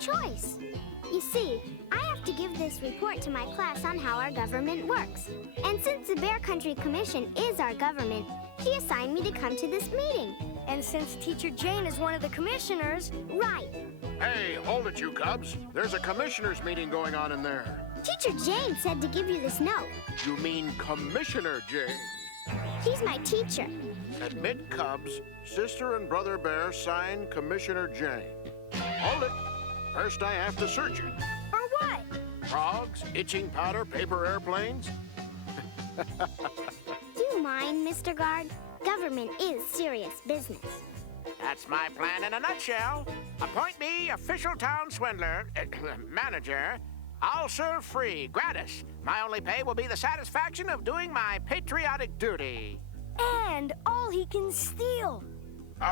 choice. You see, I have to give this report to my class on how our government works. And since the Bear Country Commission is our government, she assigned me to come to this meeting. And since Teacher Jane is one of the commissioners... Right. Hey, hold it, you cubs. There's a commissioners meeting going on in there. Teacher Jane said to give you this note. You mean Commissioner Jane? She's my teacher. Admit cubs, sister and brother bear sign Commissioner Jane. Hold it. First I have to search it. For what? Frogs, itching powder, paper airplanes. Do you mind, Mr. Guard? Government is serious business. That's my plan in a nutshell. Appoint me official town swindler, manager. I'll serve free, gratis. My only pay will be the satisfaction of doing my patriotic duty. And all he can steal.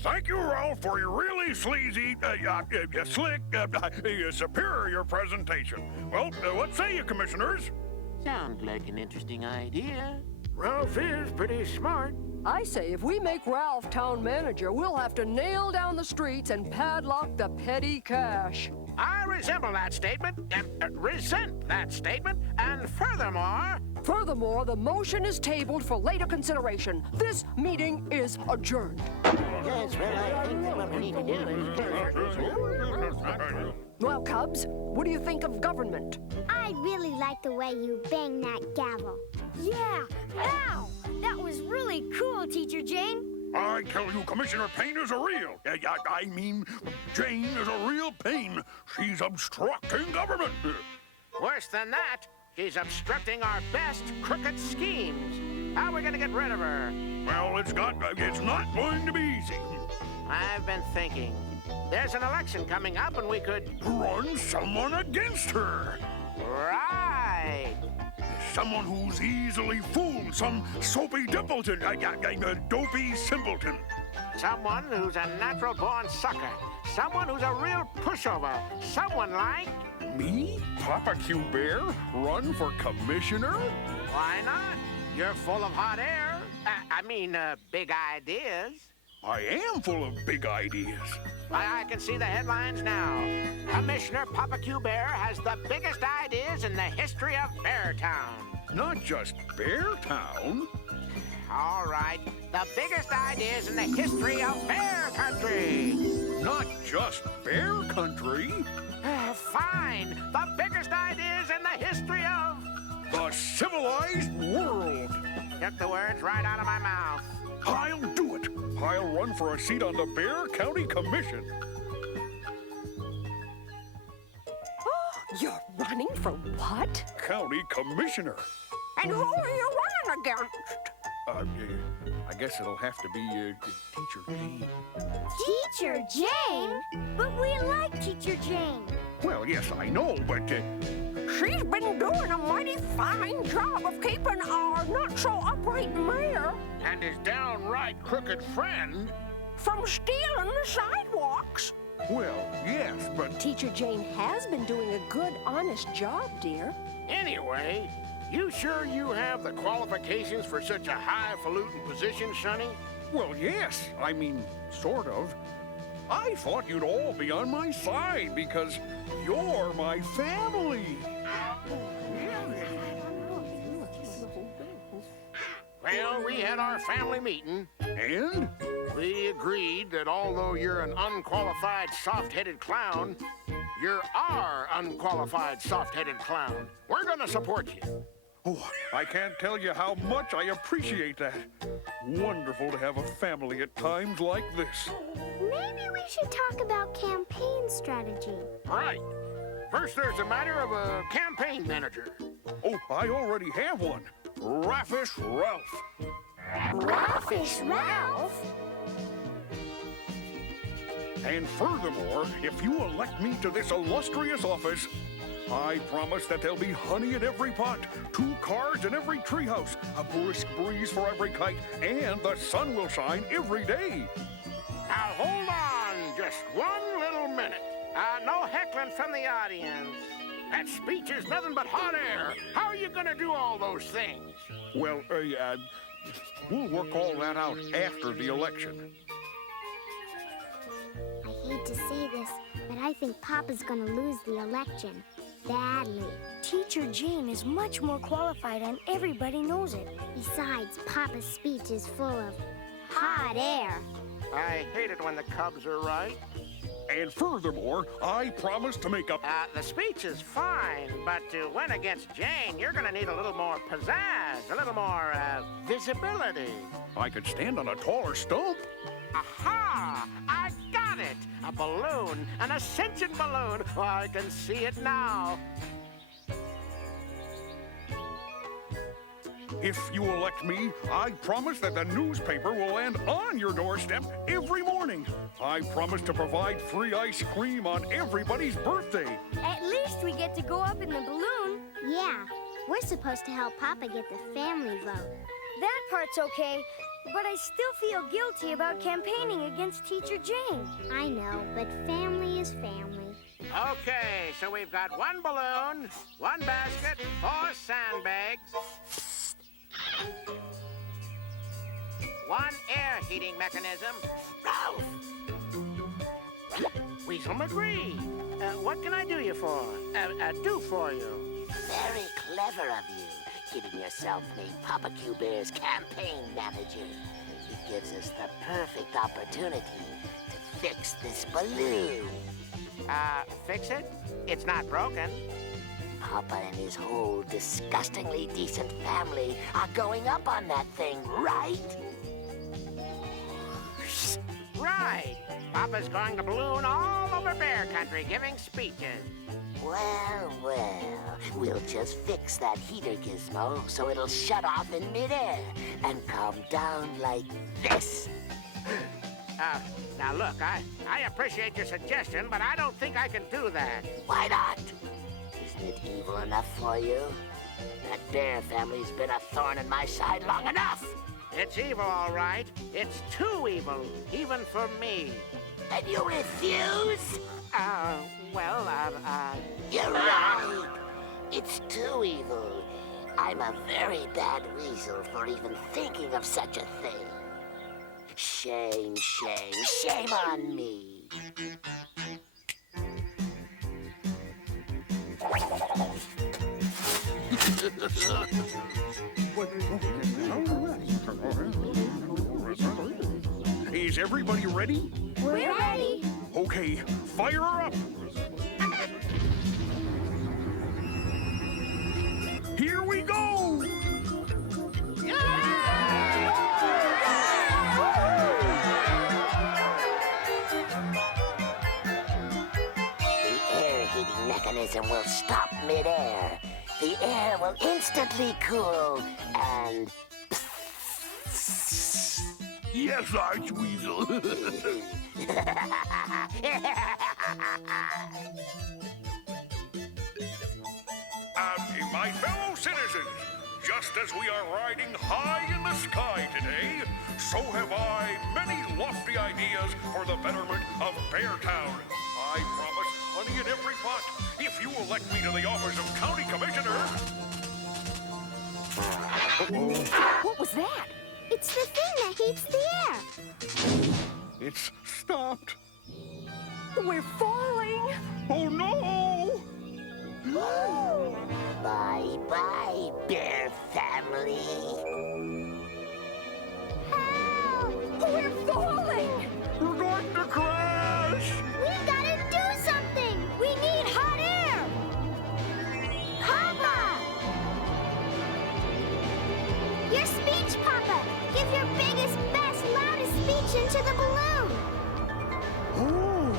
Thank you, Ralph, for your really sleazy, slick, superior presentation. Well, what say you, commissioners? Sounds like an interesting idea. Ralph is pretty smart. I say if we make Ralph town manager, we'll have to nail down the streets and padlock the petty cash. I resemble that statement, resent that statement, and furthermore... Furthermore, the motion is tabled for later consideration. This meeting is adjourned. Yes, well, I think what we need to do is... Well, Cubs, what do you think of government? I really like the way you bang that gavel. Yeah, ow! That was really cool, Teacher Jane. I tell you, Commissioner Payne is a real... I mean, Jane is a real pain. She's obstructing government. Worse than that, she's obstructing our best crooked schemes. How are we gonna get rid of her? Well, it's not going to be easy. I've been thinking. There's an election coming up and we could... Run someone against her. Right. Someone who's easily fooled, some soapy dimpleton, a dopey simpleton. Someone who's a natural-born sucker. Someone who's a real pushover. Someone like... Me? Papa Q Bear? Run for commissioner? Why not? You're full of hot air. Big ideas. I am full of big ideas. I can see the headlines now. Commissioner Papa Q Bear has the biggest ideas in the history of Beartown. Not just Beartown. All right, the biggest ideas in the history of Bear Country. Not just Bear Country. Fine, the biggest ideas in the history of... The civilized world. Took the words right out of my mouth. I'll do it. I'll run for a seat on the Bear County Commission. You're running for what? County Commissioner. And who are you running against? I guess it'll have to be Teacher Jane. Teacher Jane? But we like Teacher Jane. Well, yes, I know, but... She's been doing a mighty fine job of keeping our not-so-upright mayor And his downright crooked friend. from stealing the sidewalks. Well, yes, but... Teacher Jane has been doing a good, honest job, dear. Anyway, you sure you have the qualifications for such a highfalutin position, Sonny? Well, yes. I mean, sort of. I thought you'd all be on my side because you're my family. Well, we had our family meeting. And? We agreed that although you're an unqualified soft-headed clown, you're our unqualified soft-headed clown. We're gonna support you. Oh, I can't tell you how much I appreciate that. Wonderful to have a family at times like this. Maybe we should talk about campaign strategy. Right. First, there's a matter of a campaign manager. Oh, I already have one. Raffish Ralph. Raffish Ralph? And furthermore, if you elect me to this illustrious office, I promise that there'll be honey in every pot, 2 cars in every treehouse, a brisk breeze for every kite, and the sun will shine every day. Now, hold on just one little minute. No heckling from the audience. That speech is nothing but hot air. How are you gonna do all those things? Well, we'll work all that out after the election. I hate to say this, But I think Papa's gonna lose the election. Badly. Teacher Jane is much more qualified and everybody knows it. Besides, Papa's speech is full of hot air. I hate it when the Cubs are right. And furthermore, I promise to make up. The speech is fine, but to win against Jane, you're gonna need a little more pizzazz, a little more, visibility. I could stand on a taller stump. Aha! I got it! A balloon, an ascension balloon. Oh, I can see it now. If you elect me, I promise that the newspaper will land on your doorstep every morning. I promise to provide free ice cream on everybody's birthday. At least we get to go up in the balloon. Yeah, we're supposed to help Papa get the family vote. That part's okay, but I still feel guilty about campaigning against Teacher Jane. I know, but family is family. Okay, so we've got one balloon, one basket, 4 sandbags, one air heating mechanism. Ralph! Weasel McGree, what can I do you for? Do for you? Very clever of you, giving yourself named Papa Q Bear's campaign manager. It gives us the perfect opportunity to fix this balloon. Fix it? It's not broken. Papa and his whole disgustingly decent family are going up on that thing, right? Right. Papa's going to balloon all over Bear Country giving speeches. Well, we'll just fix that heater gizmo so it'll shut off in midair and come down like this. Now look, I appreciate your suggestion, but I don't think I can do that. Why not? Isn't it evil enough for you? That bear family's been a thorn in my side long enough. It's evil, all right. It's too evil, even for me. And you refuse? You're right. It's too evil. I'm a very bad weasel for even thinking of such a thing. Shame, shame, shame on me. Is everybody ready? We're ready. Okay, fire her up. Here we go! The air heating mechanism will stop midair. The air will instantly cool and... Yes, Archweasel. My fellow citizens, just as we are riding high in the sky today, so have I many lofty ideas for the betterment of Beartown. I promise honey in every pot if you elect me to the office of County Commissioner. What was that? It's the thing that heats the air. It's stopped. We're falling. Oh no! Bye-bye, bear family. We're falling. We're going to crash! We gotta do something. We need hot air. Papa! Your speech, Papa. Give your biggest, best, loudest speech into the balloon. Oh,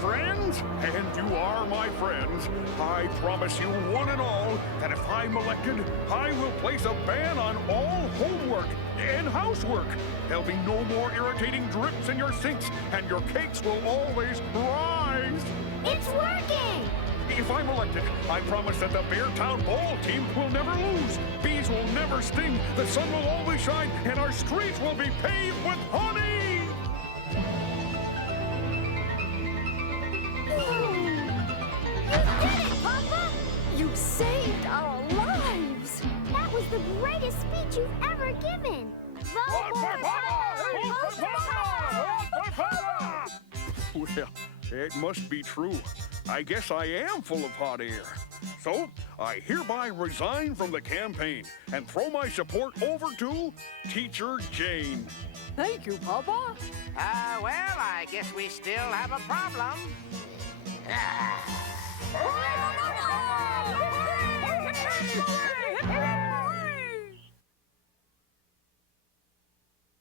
friends, and you are my friends. I promise you one and all that if I'm elected, I will place a ban on all homework and housework. There'll be no more irritating drips in your sinks, and your cakes will always rise. It's working. If I'm elected, I promise that the Beartown ball team will never lose. Bees will never sting, the sun will always shine, and our streets will be paved with honey! You did it, Papa. You saved our lives. That was the greatest speech you've ever given. Vote for Papa! Vote for Papa! Well, It must be true. I guess I am full of hot air. So, I hereby resign from the campaign and throw my support over to Teacher Jane. Thank you, Papa. Well, I guess we still have a problem. Ah.